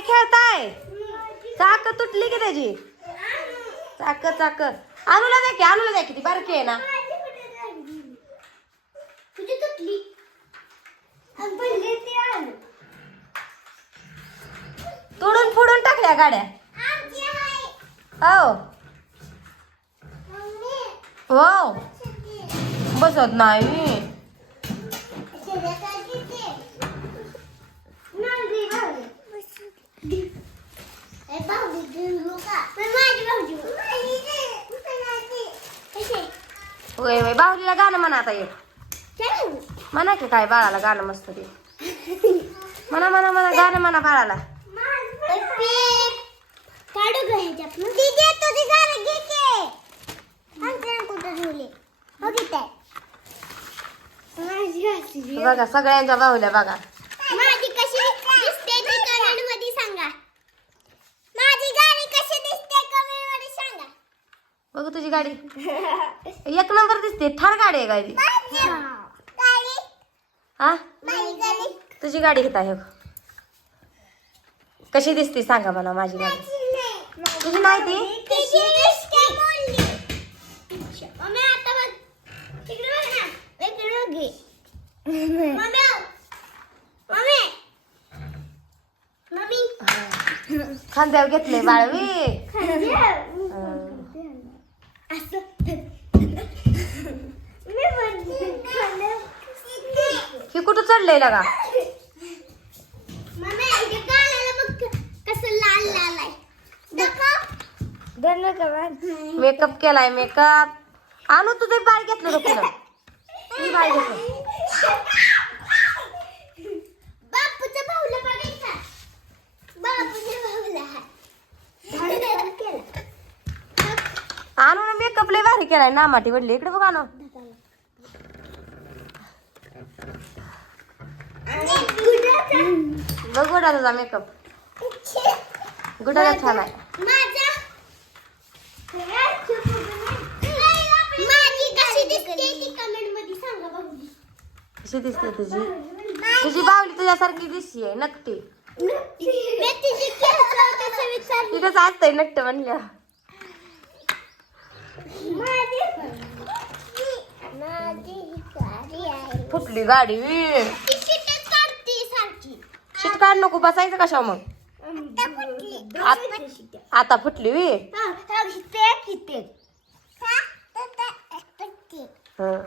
काय खेळताय? चाक तुटली की त्याची? चाक चाक. अनुला द्या की अनुला द्या की ती बारकी आहे ना. तोडून फोडून टाकल्या गाड्या. हो. हो. बसत नाही शेताची ते नांदी भाऊ ए भाऊ दिलू का पण माझी भाऊजी माझी ते माझी कसे होय होय बाहुलीला गाणं म्हणा आता एक. म्हणा की काय बाळाला गाणं मस्त ते. म्हणा म्हणा म्हणा गाणं म्हणा बाळाला. बघा सगळ्यांच्या बाहुल्या बघा तुझी गाडी घे की आमच्या कुठं ठेवले हो की ते माझी घातली बघा सगळ्यांच्या बाहुल्या बघा माझी कशी दिसते ती कमेंटमध्ये सांगा माझी गाडी कशी दिसते कमेंटमध्ये सांगा बघ तुझी गाडी. एक नंबर दिसते. ठार गाडी आहे गाडी. हा? तुझी गाडी घेत आहे कशी दिसते सांगा मला माझी गाडी. तुझी नाही ती कशी बाळवी मम्मी आता बघ तिकडे बघ ना इकडे बघ घे मम्मी मम्मी मम्मी खांद्यावर घेतले बाळवी ही कुठं चढलंय लगा? मेकअप केलाय मेकअप आणू तुझे बाळ घेतलं का पुन्हा मी बाळ घेतलं. बापूच्या भाऊला बघायचा. बापूच्या भाऊला. आणू ना मेकअप लय भारी केलाय नामाटी वडली. इकडे बघ आणू बघ गुडा तुझा मेकअप गुडाला छान आहे. कशी दिसते दिसते तुझी? तुझी बावली तुझ्यासारखी नक्की केस कसं विचार तिथंच असतंय नक्ट म्हणल्या. आहे. फुटली गाडी. शीट काढ नको बसायचं कशा मग? आता फुटली. आत- आता फुटली वी हं.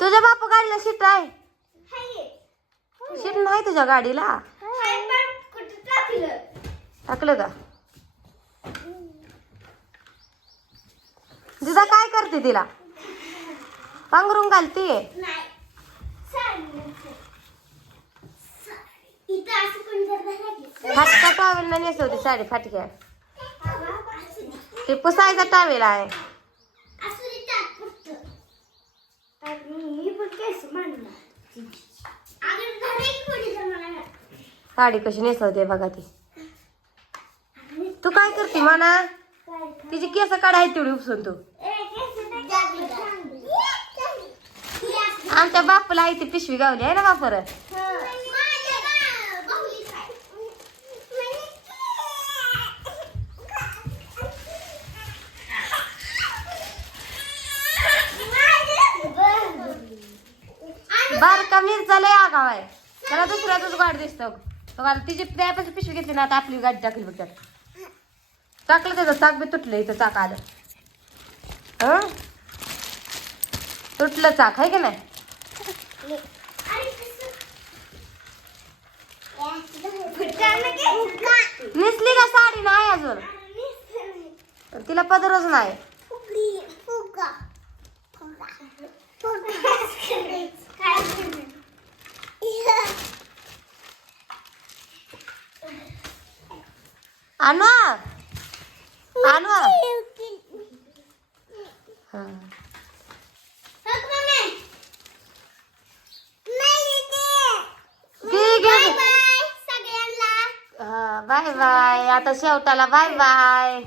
तुझ्या बापू गाडीला शीट आहे. शीट नाही तुझ्या गाडीला. हाय, पण कुठं टाकलं? टाकलं का? दिदा काय करते तिला? पांघरून घालते नाही. फाटका टावेल ना नेसवते साडी फाटक्या. ते पुसायचा टावेल आहे. साडी कशी नेसवते बघा ती. तू काय करते म्हणा तिची केस काढाय तेवढी उपसून तू. आमच्या बापूला आहे ती पिशवी गावली आहे ना बापर माझ्या गा- बाहुलीच आहे. बारका मिरचा लय आगाव आहे. त्याला दुसऱ्यातच गाडी दिसतो. तो आता तिची त्यापासून पिशवी घेतली ना आता आपली गाडी टाकली बघ त्यात. टाकलं त्याचं चाक बी तुटलं इथं चाक आलं. हं? तुटलं चाक आहे का नाही? नेसली का साडी? नाही अजून. तिला पदरच नाही. आणू आणू. घे, घे, घे. सगळ्यांना. हा, बाय बाय. आता शेवटाला बाय बाय.